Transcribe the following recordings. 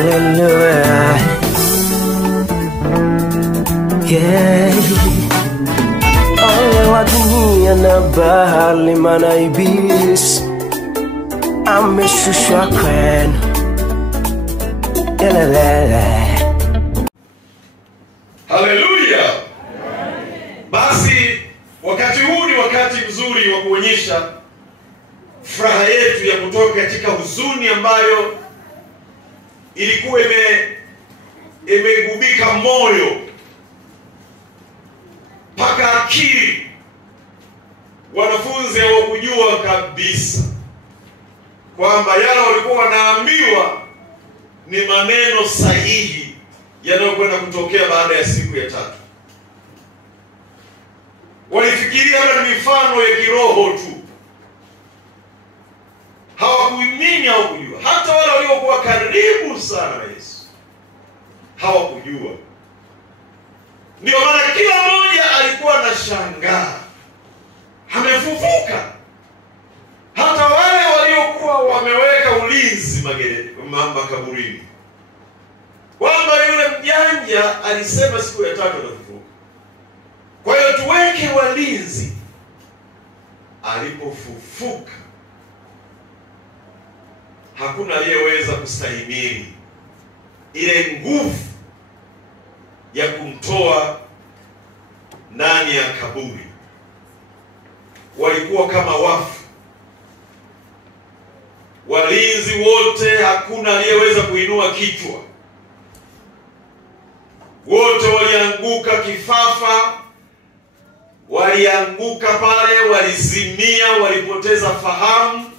Hallelujah. Yeah. Ole wa dunia na bahari mana iblis ameshushwa kwenu. Haleluya. Basi wakati huu ni wakati mzuri wa kuonyesha furaha yetu ya kutoka katika huzuni ambayo ilikuwa imegubika moyo mpaka akili. Wanafunzi hawakujua kabisa kwamba yale walikuwa wanaambiwa ni maneno sahihi yanayokwenda kutokea baada ya siku ya tatu. Walifikiria hata ni mifano ya kiroho tu. Hawakuamini, hawakujua. Hata wale waliokuwa karibu sana na Yesu hawakujua. Ndio maana kila mmoja alikuwa anashangaa, amefufuka. Hata wale waliokuwa wameweka ulinzi makaburini, kwamba yule mjanja alisema siku ya tatu atafufuka, kwa hiyo tuweke walinzi. Alipofufuka hakuna aliyeweza kustahimili ile nguvu ya kumtoa ndani ya kaburi. Walikuwa kama wafu. Walinzi wote, hakuna aliyeweza kuinua kichwa. Wote walianguka kifafa, walianguka pale, walizimia, walipoteza fahamu.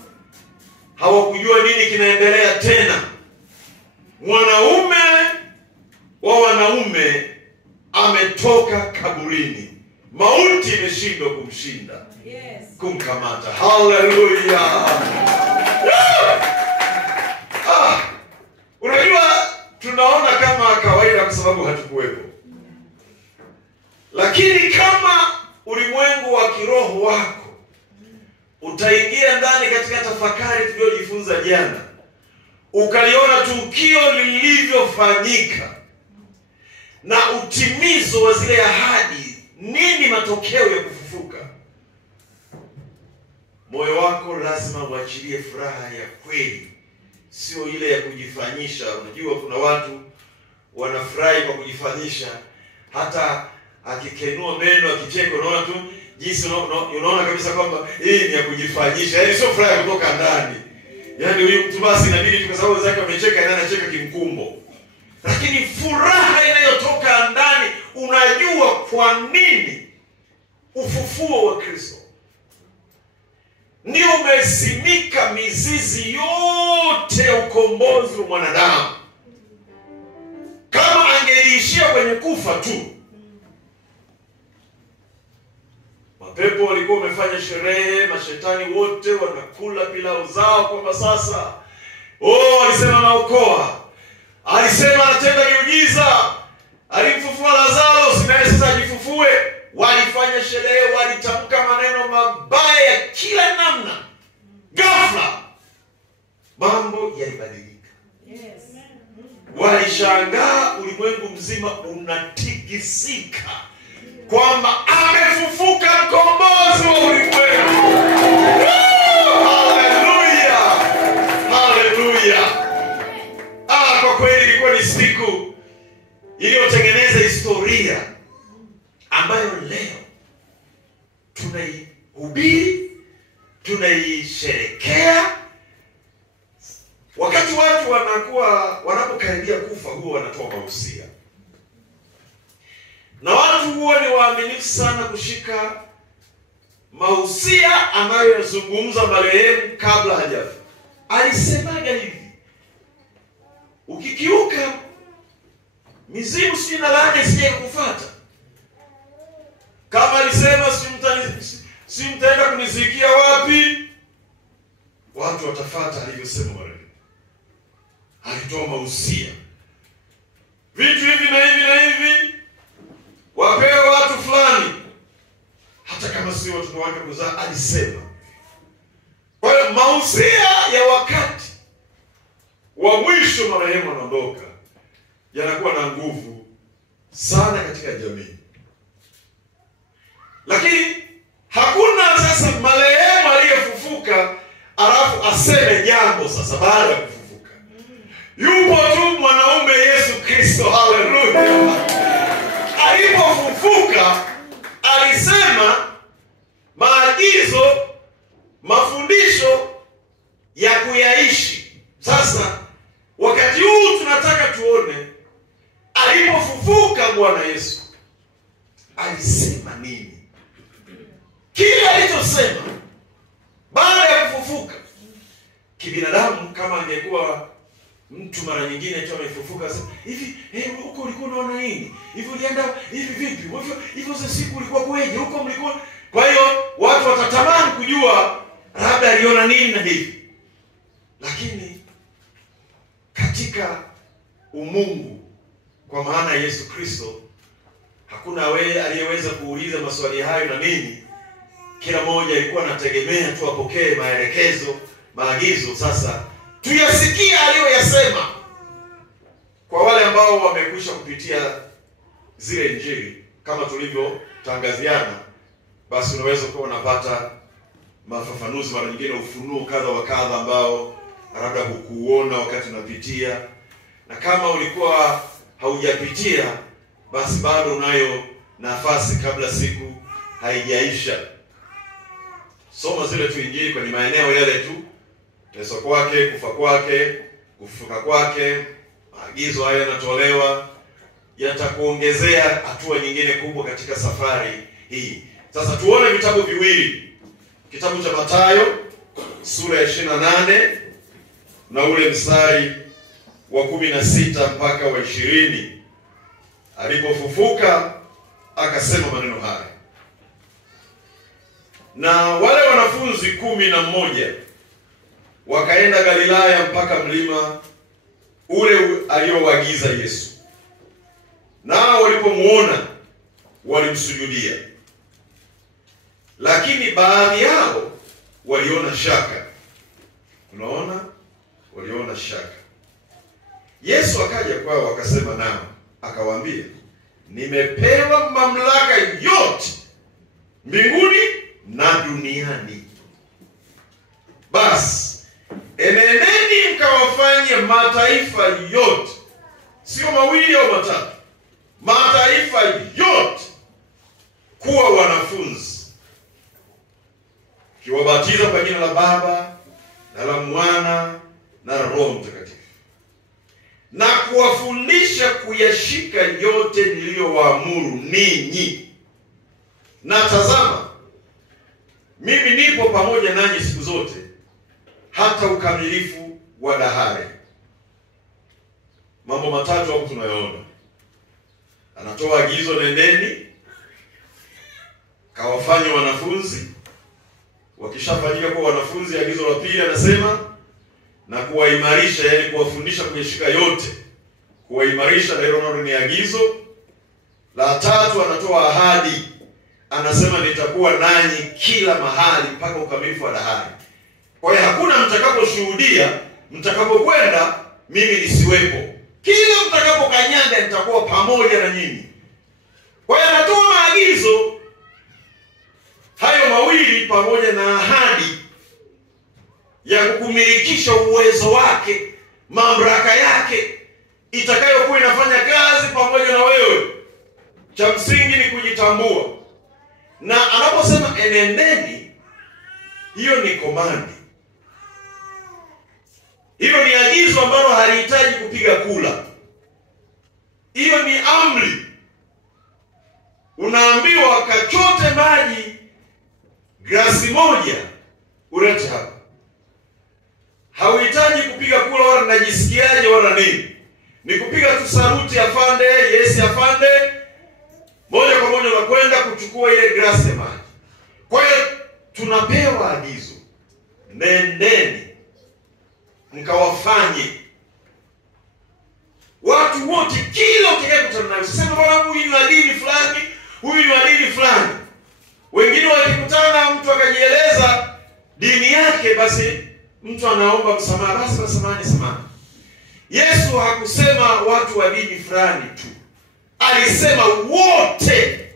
Hawakujua nini kinaendelea tena. Mwanaume wa wanaume ametoka kaburini. Mauti imeshindwa kumshinda, kumkamata. Haleluya. Unajua tunaona kama kawaida kwa sababu hatukuwepo. Lakini kama ulimwengu wa kiroho wako utaingia ndani katika tafakari tuliyojifunza jana, ukaliona tukio lilivyofanyika na utimizo wa zile ahadi, nini matokeo ya kufufuka, moyo wako lazima uachilie furaha ya kweli, sio ile ya kujifanyisha. Unajua kuna watu wanafurahi kwa kujifanyisha. Hata akikenua meno, akicheka, unaona tu jinsi, unaona kabisa kwamba hii ni ya kujifanyisha. Yaani sio furaha kutoka ndani. Yaani huyu mtu basi inabidi tu kwa sababu zake wamecheka na anacheka kimkumbo. Lakini furaha inayotoka ndani, unajua kwa nini ufufuo wa Kristo ndio umesimika mizizi yote ya ukombozi wa mwanadamu. Kama angeliishia kwenye kufa tu, mapepo walikuwa wamefanya sherehe, mashetani wote wanakula pilau zao kwamba sasa, alisema naokoa, alisema anatenda miujiza, alimfufua Lazaro, naye sasa ajifufue. Walifanya sherehe, walitamka maneno mabaya ya kila namna. Ghafla mambo yalibadilika. Walishangaa, ulimwengu mzima unatikisika kwamba amefufuka mkombozi wa ulimwengu. Haleluya. Haleluya. Kwa kweli ilikuwa ni siku iliyotengeneza historia ambayo leo tunaihubiri, tunaisherekea. Wakati watu wanapokaribia kufa, huwa wanatoa mahusia. Na watu huwa ni waaminifu sana kushika mahusia anayozungumza marehemu kabla hajafa. Alisemaga hivi: ukikiuka, mizimu si na laana isije kufuata. Kama alisema si mtaenda kunizikia wapi, watu watafuata alivyosema marehemu. Alitoa mahusia, vitu hivi na hivi na hivi wapewe watu fulani, hata kama si watoto wake kuzaa, alisema. Kwa hiyo mahusia ya wakati wa mwisho marehemu anaondoka, yanakuwa na nguvu sana katika jamii. Lakini hakuna sasa marehemu aliyefufuka alafu aseme jambo sasa baada ya kufufuka. Yupo tu mwanaume Yesu Kristo, haleluya. Alipofufuka alisema maagizo, mafundisho ya kuyaishi. Sasa wakati huu tunataka tuone alipofufuka Bwana Yesu alisema nini. Kile alichosema baada ya kufufuka. Kibinadamu, kama angekuwa mtu mara nyingine tu amefufuka sasa hivi, huko ulikuwa unaona nini? Hivi ulienda hivi vipi? Hivyo za siku ulikuwa kweje? Huko mlikuwa. Kwa hiyo watu watatamani kujua labda aliona nini na hivi. Lakini katika umungu, kwa maana Yesu Kristo, hakuna aliyeweza kuuliza maswali hayo na nini. Kila mmoja alikuwa anategemea tu apokee maelekezo, maagizo. Sasa tuyasikie aliyoyasema. Kwa wale ambao wamekwisha kupitia zile Injili kama tulivyotangaziana, basi unaweza kuwa unapata mafafanuzi, mara nyingine ufunuo kadha wa kadha ambao labda hukuona wakati unapitia. Na kama ulikuwa haujapitia, basi bado unayo nafasi kabla siku haijaisha. Soma zile tu Injili kwenye maeneo yale tu. Yesu kwake, kufa kwake, kufufuka kwake, maagizo haya yanatolewa, yatakuongezea hatua nyingine kubwa katika safari hii. Sasa tuone vitabu viwili. Kitabu cha Mathayo sura ya 28 na ule mstari wa 16 mpaka wa 20. Alipofufuka akasema maneno haya: na wale wanafunzi 11 wakaenda Galilaya mpaka mlima ule aliowagiza Yesu. Nao walipomuona walimsujudia. Lakini baadhi yao waliona shaka. Unaona? Waliona shaka. Yesu akaja kwao akasema nao, akawaambia, nimepewa mamlaka yote mbinguni na duniani. Basi enendeni mkawafanye mataifa yote, sio mawili au matatu, mataifa yote kuwa wanafunzi, kiwabatiza kwa jina la Baba na la Mwana na Roho Mtakatifu, na kuwafundisha kuyashika yote niliyowaamuru ninyi. Na tazama, mimi nipo pamoja nanyi siku zote hata ukamilifu wa dahari. Mambo matatu hapo tunayoona. Anatoa agizo, nendeni kawafanye wanafunzi. Wakishafanyika kwa wanafunzi, agizo la pili anasema na kuwaimarisha, yani kuwafundisha kuyashika yote. Kuwaimarisha ndio ni agizo. La tatu anatoa ahadi. Anasema nitakuwa nanyi kila mahali mpaka ukamilifu wa dahari. Kwa hiyo hakuna mtakaposhuhudia, mtakapokwenda mimi nisiwepo. Kila mtakapokanyaga nitakuwa pamoja na nyinyi. Kwa hiyo anatoa maagizo hayo mawili pamoja na ahadi ya kukumilikisha uwezo wake, mamlaka yake itakayokuwa inafanya kazi pamoja na wewe. Cha msingi ni kujitambua. Na anaposema enendeni, hiyo ni komandi. Hiyo ni agizo ambalo halihitaji kupiga kula. Hiyo ni amri. Unaambiwa kachote maji glasi moja ulete hapa. Hauhitaji kupiga kula wala najisikiaje wala nini. Ni kupiga tu saruti, afande, yes afande. Moja kwa moja unakwenda kuchukua ile glasi ya maji. Kwa hiyo tunapewa agizo, nendeni mkawafanye watu wote, kila utakayekutana naye. Usiseme bwana huyu ni wa dini fulani, huyu ni wa dini fulani. Wengine wakikutana mtu akajieleza dini yake, basi mtu anaomba msamaha, basi samahani. Yesu hakusema watu wa dini fulani tu, alisema wote.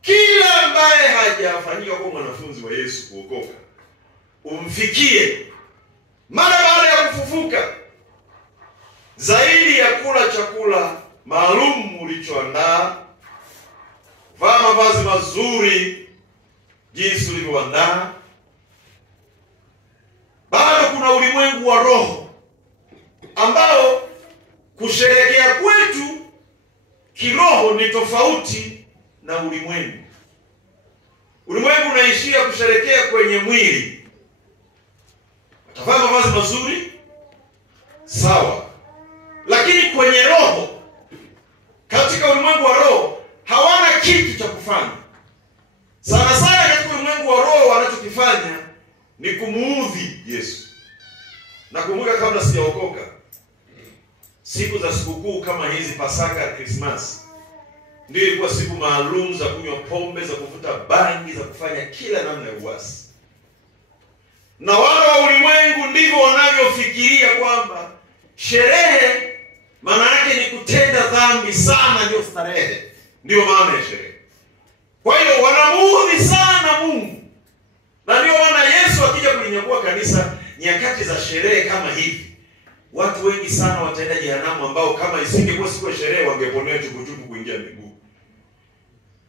Kila ambaye hajafanyika kuwa mwanafunzi wa Yesu kuokoka, umfikie mara baada ya kufufuka. Zaidi ya kula chakula maalum ulichoandaa, vaa mavazi mazuri jinsi ulivyoandaa, bado kuna ulimwengu wa roho ambao kusherehekea kwetu kiroho ni tofauti na ulimwengu. Ulimwengu unaishia kusherehekea kwenye mwili. Watavaa mavazi mazuri, sawa, lakini kwenye roho, katika ulimwengu wa roho hawana kitu cha kufanya. Sana sana katika ulimwengu wa roho wanachokifanya ni kumuudhi Yesu. Nakumbuka kabla sijaokoka, siku za sikukuu kama hizi, Pasaka, Christmas, ndio ilikuwa siku maalum za kunywa pombe, za kuvuta bangi, za kufanya kila namna ya uasi. Na wale wa ulimwengu ndivyo wanavyofikiria kwamba sherehe maana yake ni kutenda dhambi sana, ndio starehe, ndio maana ya sherehe. Kwa hiyo wanamuudhi sana Mungu. Na ndio maana Yesu akija kulinyakua kanisa nyakati za sherehe kama hivi, watu wengi sana wataenda jehanamu, ambao kama isingekuwa siku ya sherehe wangeponea chukuchuku kuingia mbinguni.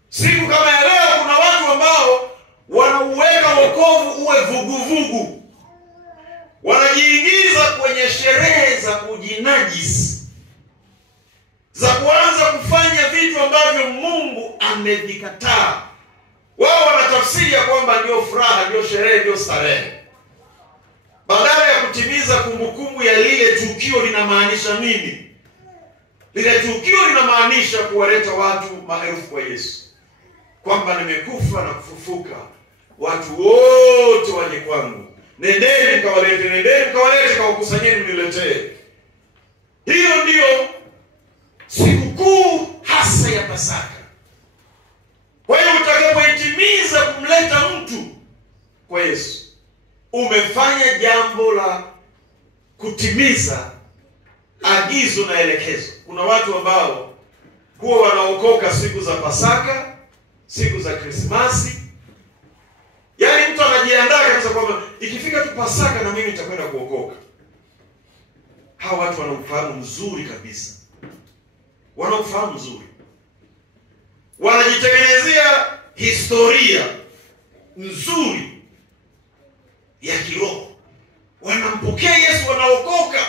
Siku kama ya leo kuna watu ambao wanauweka wokovu uwe vuguvugu. Wanajiingiza kwenye sherehe za kujinajisi, za kuanza kufanya vitu ambavyo Mungu amevikataa. Wao wanatafsiri ya kwamba ndio furaha, ndio sherehe, ndio starehe, badala ya kutimiza kumbukumbu ya lile tukio linamaanisha nini. Lile tukio linamaanisha kuwaleta watu maelfu kwa Yesu, kwamba nimekufa na kufufuka, watu wote waje kwangu, nendeni mkawalete, kawakusanyeni mniletee. Hiyo ndio sikukuu hasa ya Pasaka. Kwa hiyo utakapoitimiza kumleta mtu kwa Yesu, umefanya jambo la kutimiza agizo na elekezo. Kuna watu ambao huwa wanaokoka siku za Pasaka, siku za Krismasi. Yaani mtu anajiandaa kabisa kwamba ikifika tu Pasaka na mimi nitakwenda kuokoka. Hawa watu wanaufahamu mzuri kabisa. Wanaufahamu mzuri. Wanajitengenezea historia nzuri ya kiroho. Wanampokea Yesu, wanaokoka,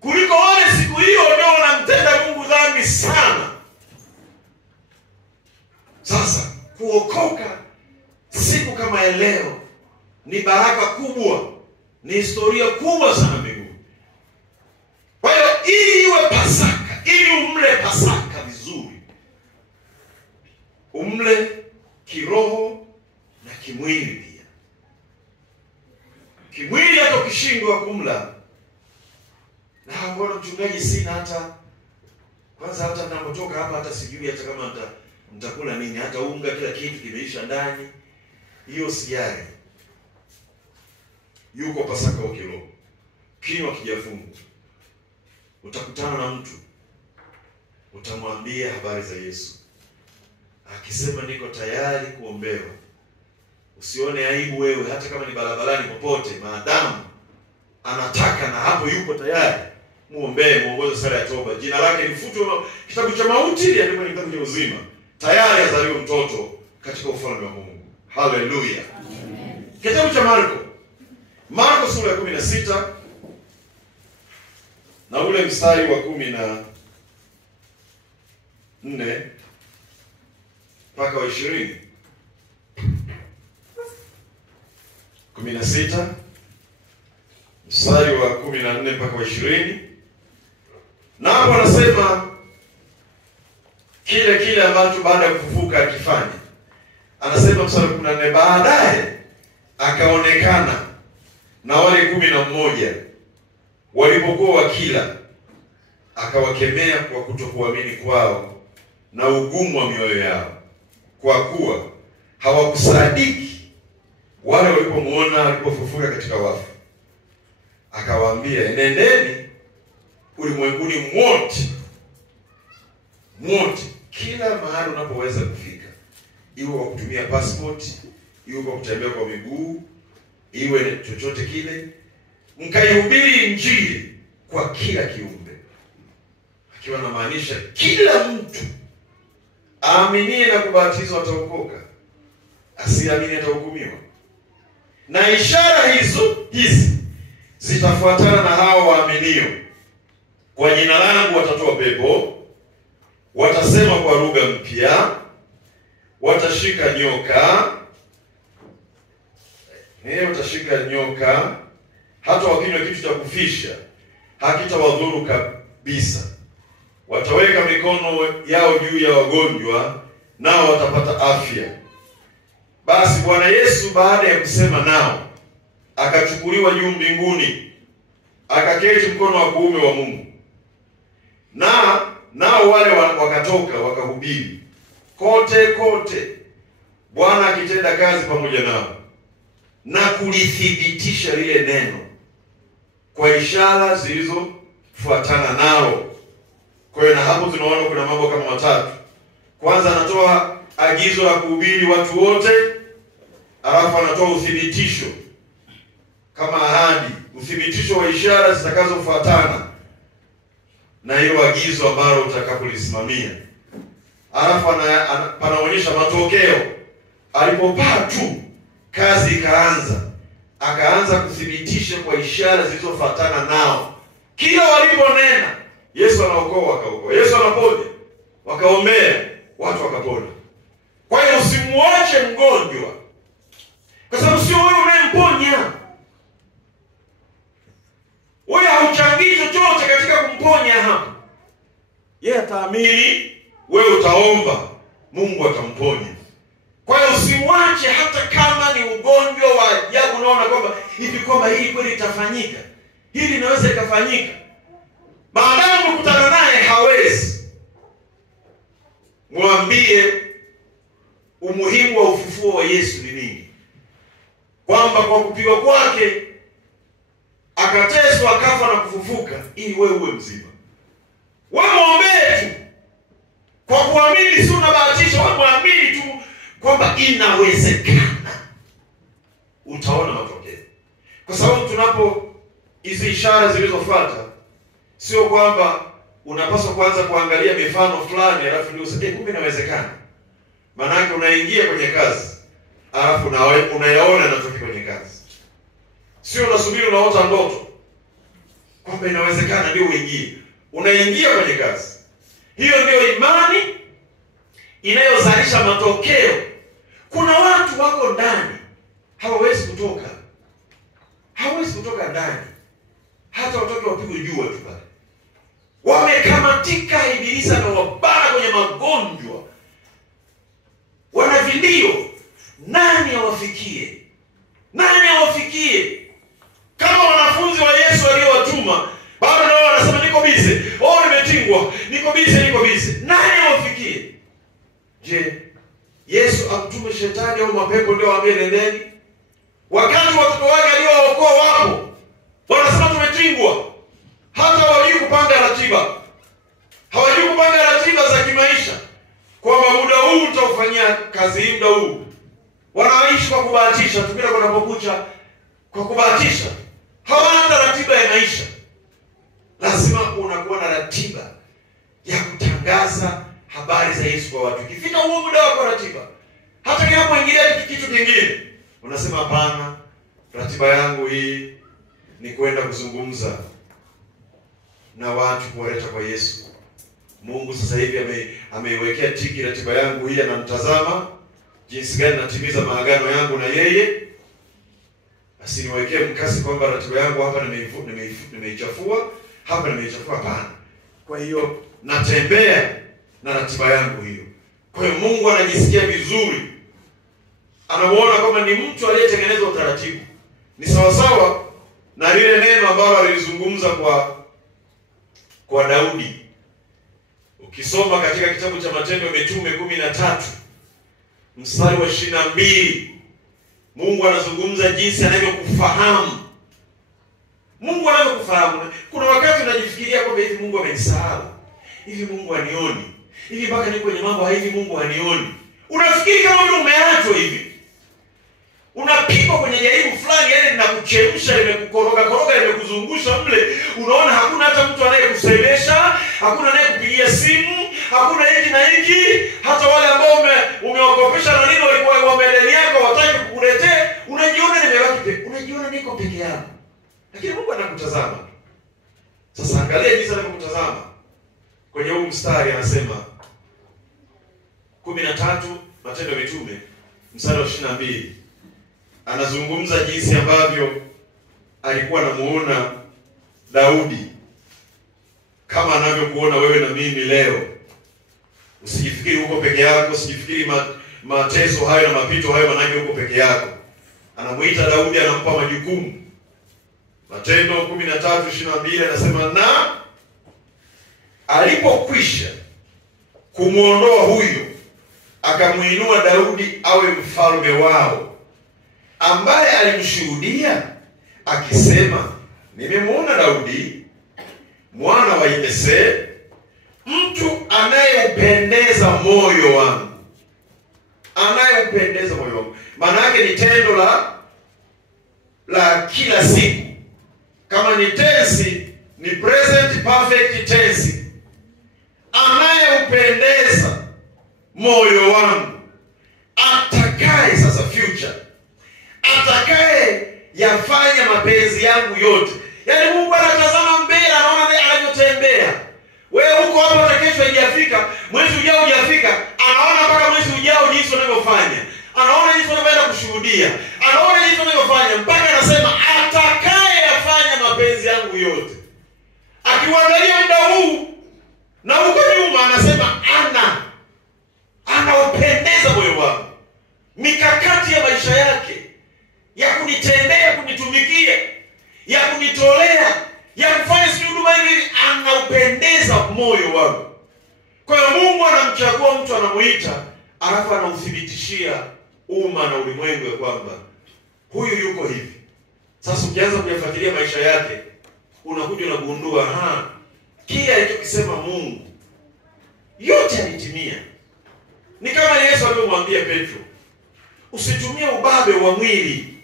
kuliko wale siku hiyo ndio wanamtenda Mungu dhambi sana. Sasa kuokoka siku kama ya leo ni baraka kubwa, ni historia kubwa sana mbinguni. Kwa hiyo ili iwe Pasaka, ili umle Pasaka vizuri, umle kiroho na kimwili pia. Kimwili hata ukishindwa kumla, na mbona mchungaji sina hata, kwanza hata ninapotoka hapa hata sijui hata kama mtakula nini, hata unga kila kitu kimeisha ndani. Hiyo sijali. Yuko Pasaka wa kiroho, kinywa kijafungu. Utakutana na mtu, utamwambia habari za Yesu. Akisema niko tayari kuombewa, usione aibu wewe, hata kama ni barabarani popote, maadamu anataka na hapo yuko tayari, muombee, muongoze sala ya toba. Jina lake lifutwe kitabu cha mauti, liandikwe kwenye kitabu cha uzima. Tayari azaliwe mtoto katika ufalme wa Mungu. Haleluya. Kitabu cha Marko sura ya 16 na ule mstari wa 14 mpaka wa 20. 16 mstari wa 14 mpaka wa 20. Na hapo anasema kile ambacho baada ya kufufuka akifanya. Anasema mstari wa 14, baadaye akaonekana na wale 11 walipokuwa wakila, akawakemea kwa kutokuamini kwao na ugumu wa mioyo yao, kwa kuwa hawakusadiki wale walipomuona alipofufuka katika wafu. Akawaambia, nendeni ulimwenguni mote, kila mahali unapoweza kufika, iwe kwa kutumia passport, iwe kwa kutembea kwa miguu, iwe chochote kile, mkaihubiri Injili kwa kila kiumbe. Akiwa anamaanisha kila mtu aaminie na kubatizwa ataokoka, asiamini atahukumiwa. Na ishara hizi zitafuatana na hao waaminio. Kwa jina langu watatoa pepo, watasema kwa lugha mpya, watashika nyoka, hata wakinywa kitu cha kufisha hakitawadhuru kabisa. Wataweka mikono yao juu ya wagonjwa, nao watapata afya. Basi Bwana Yesu baada ya kusema nao, akachukuliwa juu mbinguni, akaketi mkono wa kuume wa Mungu. Nao wale wakatoka wakahubiri kote, Bwana akitenda kazi pamoja nao na kulithibitisha lile neno kwa ishara zilizofuatana nao. Kwa hiyo na hapo tunaona kuna mambo kama matatu. Kwanza anatoa agizo la kuhubiri watu wote, alafu anatoa uthibitisho kama ahadi, uthibitisho wa ishara zitakazofuatana na hilo agizo ambalo utakapolisimamia. Alafu panaonyesha matokeo. Alipopaa tu, kazi akaanza kuthibitisha kwa ishara zilizofuatana nao. Kila waliponena, Yesu anaokoa, wakaokoa. Yesu anaponya, wakaombea, watu wakapona. Kwa hiyo usimuache mgonjwa, kwa sababu sio wewe unayemponya. Wewe hauchangii chochote katika kumponya hapa. Yeye ataamini, wewe utaomba, Mungu atamponya. Kwa hiyo usimwache hata kama ni ugonjwa wa ajabu, unaona kwamba hivi kwamba hili kweli litafanyika, hili linaweza likafanyika. Maadamu kukutana naye hawezi, mwambie umuhimu wa ufufuo wa Yesu ni nini. Kwamba kwa kupigwa kwake akateswa, akafa na kufufuka ili wewe uwe mzima. Wewe muombee tu kwa kuamini, si unabahatisha. Wewe muamini tu kwamba inawezekana, utaona matokeo. Kwa sababu tunapo hizi ishara zilizofuata, sio kwamba unapaswa kwanza kuangalia mifano fulani alafu ndio useme kumbe inawezekana. Maana yake unaingia kwenye kazi alafu unayaona yanatokea kwenye kazi. Sio unasubiri unaota ndoto kwamba inawezekana ndio uingie. Unaingia kwenye kazi. Hiyo ndio imani inayozalisha matokeo. Kuna watu wako ndani hawawezi kutoka. Hawawezi kutoka ndani. Hata watoke wapigwe jua tu pale. Wamekamatika, ibilisi amewabana kwenye magonjwa. Wana vilio. Nani awafikie? Nani awafikie? Kama wanafunzi wa Yesu waliowatuma, bado nao wanasema niko busy. Oh, nimetingwa. Niko busy. Nani awafikie? Je, Yesu amtume shetani au mapepo ndio waambie nendeni? Wakati watoto wake aliowaokoa wapo, wanasema tumetingwa. Hata hawajui kupanga ratiba. Hawajui kupanga ratiba za kimaisha. Kwamba muda huu utaufanyia kazi hii, muda huu. Wanaishi kwa kubahatisha, tukila kunapokucha kwa kubahatisha. Hawana ratiba ya maisha. Lazima unakuwa na ratiba ya kutangaza habari za Yesu kwa watu. Ikifika huo muda wako ratiba, hata kinapoingilia kitu kingine, unasema hapana, ratiba yangu hii ni kwenda kuzungumza na watu, kuwaleta kwa Yesu. Mungu sasa hivi ameiwekea tiki ratiba yangu hii, anamtazama jinsi gani natimiza maagano yangu na yeye. Basi niwekee mkasi kwamba ratiba yangu hapa nimeichafua, hapa nimeichafua. Hapana. Kwa hiyo natembea na ratiba yangu hiyo. Kwa hiyo Mungu anajisikia vizuri. Anamuona kama ni mtu aliyetengeneza utaratibu. Ni sawasawa na lile neno ambalo alizungumza kwa Daudi. Ukisoma katika kitabu cha Matendo ya Mitume 13 mstari wa 22, Mungu anazungumza jinsi anavyokufahamu. Mungu anakufahamu. Kuna wakati unajifikiria kwamba hivi Mungu amenisahau, hivi Mungu hanioni, hivi mpaka niko kwenye mambo hivi Mungu hanioni. Unafikiri kama vile umeachwa hivi. Unapigwa kwenye jaribu fulani, yani linakuchemsha, limekukoroga, limekuzungusha mle. Unaona hakuna hata mtu anayekusemesha, hakuna anayekupigia simu, hakuna hiki na hiki. Hata wale ambao umewakopesha na nini walikuwa wamedeni yako wataki kukuletea, unajiona nimebaki, unajiona niko peke yangu. Lakini Mungu anakutazama. Sasa angalia jinsi anavyokutazama. Kwenye huu mstari anasema 13 Matendo ya Mitume mstari wa 22. Anazungumza jinsi ambavyo alikuwa anamuona Daudi kama anavyokuona wewe na mimi leo. Usijifikiri uko peke yako, usijifikiri mateso hayo na mapito hayo manake uko peke yako. Anamuita Daudi, anampa majukumu. Matendo 13:22 anasema, na alipokwisha kumuondoa huyo, akamuinua Daudi awe mfalme wao, ambaye alimshuhudia akisema, nimemuona Daudi mwana wa Yese, mtu anayeupendeza moyo wangu. Anayeupendeza moyo wangu maana yake ni tendo la kila siku. Kama ni tense, ni present perfect tense. Anayeupendeza moyo wangu, atakaye, sasa future, atakaye yafanya mapenzi yangu yote. Yaani Mungu anatazama mbele, anaona anavyotembea. Wewe uko hapo na kesho haijafika, mwezi ujao hujafika, anaona mpaka mwezi ujao jinsi unavyofanya. Anaona jinsi unavyoenda kushuhudia. Anaona jinsi unavyofanya, mpaka anasema atakaye yafanya mapenzi yangu yote. Akiangalia muda huu na huko nyuma, anasema anaupendeza moyo wangu. Mikakati ya maisha yake ya kunitendea, kunitumikia, ya kunitolea, ya kufanya huduma hii, anaupendeza moyo wangu. Kwa hiyo Mungu anamchagua mtu, anamuita, alafu anauthibitishia umma na ulimwengu ya kwamba huyu yuko hivi. Sasa ukianza kuyafuatilia maisha yake, unakuja unagundua kile alichokisema Mungu yote alitimia. Ni kama Yesu aliyomwambia Petro, usitumie ubabe wa mwili,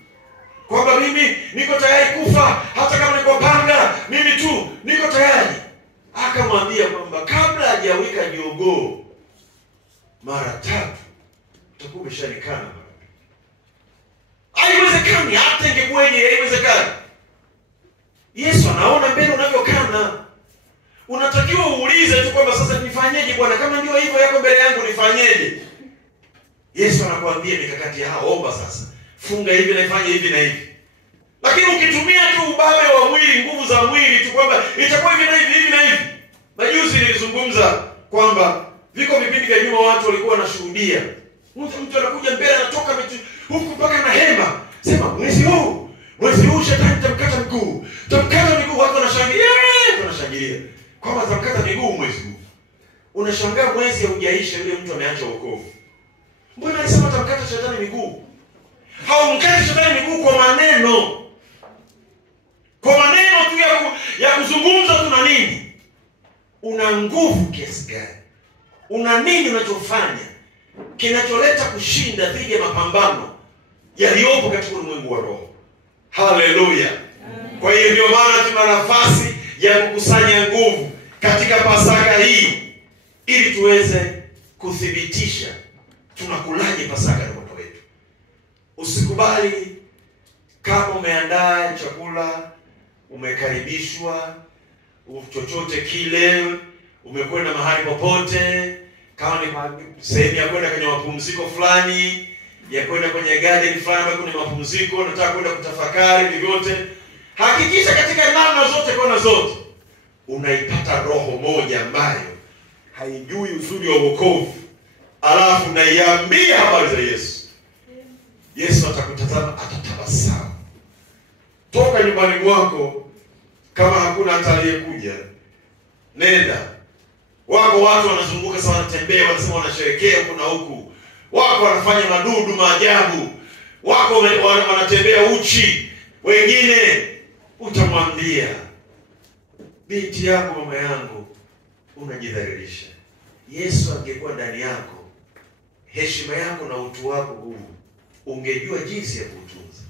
kwamba mimi niko tayari kufa hata kama niko panga, mimi tu niko tayari. Akamwambia kwamba kabla hajawika jogoo mara 3 utakuwa umeshanikana mara 2. Haiwezekani, hata ingekuwaje haiwezekani. Yesu anaona mbele unavyokana. Unatakiwa uulize tu kwamba sasa nifanyeje Bwana, kama ndio hivyo yako mbele yangu nifanyeje? Yesu anakuambia mikakati omba sasa. Funga hivi na ifanye hivi na hivi. Lakini ukitumia tu ubabe wa mwili, nguvu za mwili tu kwamba itakuwa hivi na hivi, hivi na hivi. Majuzi nilizungumza kwamba viko vipindi vya nyuma watu walikuwa wanashuhudia. Mtu anakuja mbele, anatoka huku mpaka na hema. Sema mwezi huu shetani tamkata miguu. Tamkata miguu, watu wanashangilia. Kwamba tamkata miguu mwezi huu. Unashangaa mwezi haujaisha yule mtu ameacha wokovu. Mbona alisema tamkata shetani miguu? Haumkati shetani miguu kwa maneno. Kwa maneno tu ya kuzungumza tu na nini? Una nguvu kiasi gani? Una nini unachofanya kinacholeta kushinda dhidi ya mapambano yaliyopo katika ulimwengu wa roho? Haleluya. Kwa hiyo ndio maana tuna nafasi ya kukusanya nguvu katika Pasaka hii ili tuweze kuthibitisha tunakulaje Pasaka na watu wetu. Usikubali kama umeandaa chakula, umekaribishwa, chochote kile, umekwenda mahali popote, kama ni sehemu ya kwenda kwenye mapumziko fulani, ya kwenda kwenye garden fulani ambako ni mapumziko, nataka kwenda kutafakari vyovyote, hakikisha katika namna zote, kona zote, unaipata roho moja ambayo haijui uzuri wa wokovu, alafu naiambia habari za Yesu. Yesu atakutazama, atatabasamu. Toka nyumbani mwako, kama hakuna hata aliyekuja, nenda. Wako watu wanazunguka sana, wanatembea, wanasema wanasherehekea huku na huku. Wako wanafanya madudu maajabu. Wako wanatembea uchi. Wengine utamwambia, binti yako, mama yangu, unajidhalilisha. Yesu angekuwa ndani yako, heshima yako na utu wako huu ungejua jinsi ya kuutunza.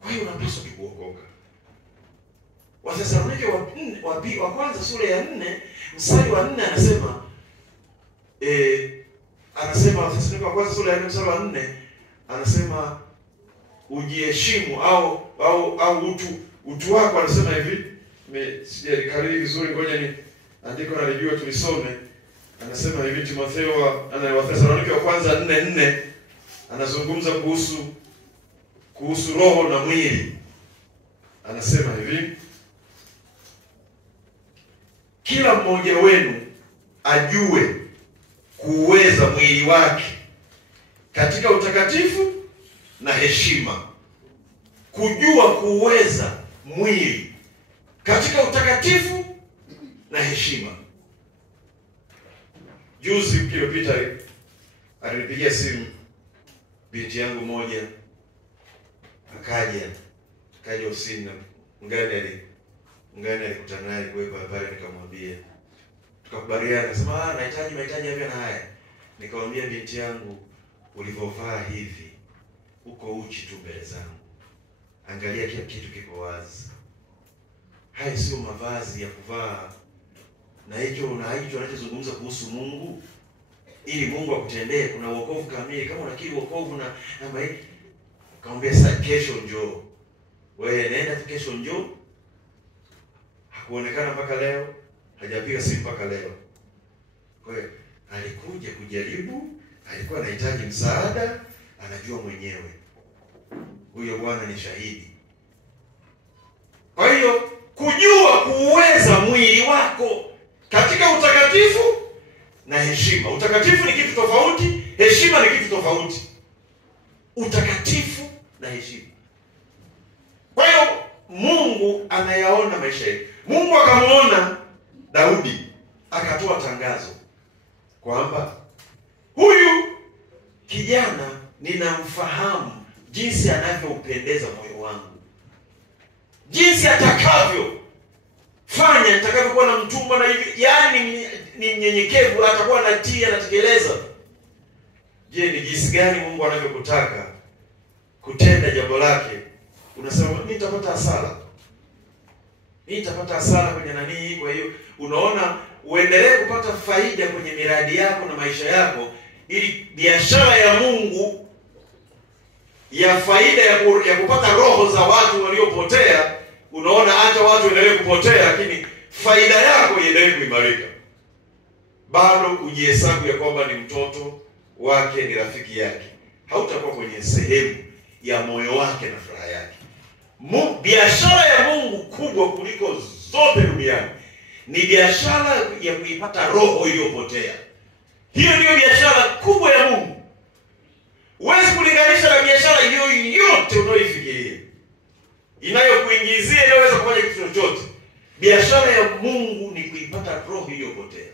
Kwa hiyo unapaswa kuokoka. Wathesalonike wa kwanza sura ya 4 mstari wa 4 anasema Wathesalonike wa kwanza sura ya 4 mstari wa 4 anasema ujiheshimu au utu wako. Anasema hivi, sijalikariri vizuri, ngoja ni andiko nalijua tulisome. Anasema hivi Wathesalonike wa kwanza 4:4 anazungumza kuhusu roho na mwili. Anasema hivi, kila mmoja wenu ajue kuuweza mwili wake katika utakatifu na heshima. Kujua kuuweza mwili katika utakatifu na heshima. Juzi iliyopita alinipigia simu binti yangu moja, akaja ofisini, ngani alikutana naye kuwepo pale. Nikamwambia, tukakubaliana, akasema nahitaji hapa na haya. Nikamwambia, binti yangu, ulivyovaa hivi uko uchi tu mbele zangu, angalia kila kitu kiko wazi. Haya sio mavazi ya kuvaa. Na hicho anachozungumza kuhusu Mungu, ili Mungu akutendee, kuna wokovu kamili. Kama unakiri wokovu na hii, akamwambia, sasa kesho njoo. Wewe nenda tu kesho njoo. Hakuonekana mpaka leo, hajapiga simu mpaka leo. Kwa hiyo alikuja kujaribu, alikuwa anahitaji msaada, anajua mwenyewe. Huyo Bwana ni shahidi. Kwa hiyo kujua kuuweza mwili wako katika utakatifu na heshima. Utakatifu ni kitu tofauti, heshima ni kitu tofauti. Utakatifu na heshima. Kwa hiyo Mungu anayaona maisha yetu. Mungu akamuona Daudi, akatoa tangazo kwamba huyu kijana ninamfahamu jinsi anavyoupendeza moyo wangu, jinsi atakavyo fanya, nitakavyokuwa na mtumwa na hivi, yaani ni mnyenyekevu, atakuwa anatii, anatekeleza. Je, ni jinsi gani Mungu anavyokutaka kutenda jambo lake? Unasema mimi nitapata hasara kwenye nani hii. Kwa hiyo unaona, uendelee kupata faida kwenye miradi yako na maisha yako, ili biashara ya Mungu ya faida ya kupata roho za watu waliopotea, unaona, hata watu endelee kupotea, lakini faida yako iendelee kuimarika. Bado ujihesabu ya kwamba ni mtoto wake, ni rafiki yake. Hautakuwa kwenye sehemu ya moyo wake na furaha yake. Biashara ya Mungu kubwa kuliko zote duniani ni biashara ya kuipata roho iliyopotea. Hiyo ndiyo biashara kubwa ya Mungu. Huwezi kulinganisha na biashara yoyote unayoifikiria inayokuingizia, inaweza kufanya kitu chochote. Biashara ya Mungu ni kuipata roho iliyopotea.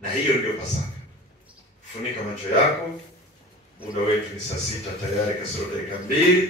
Na hiyo ndio Pasaka. Funika macho yako. Muda wetu ni saa 6 tayari kasoro dakika 2.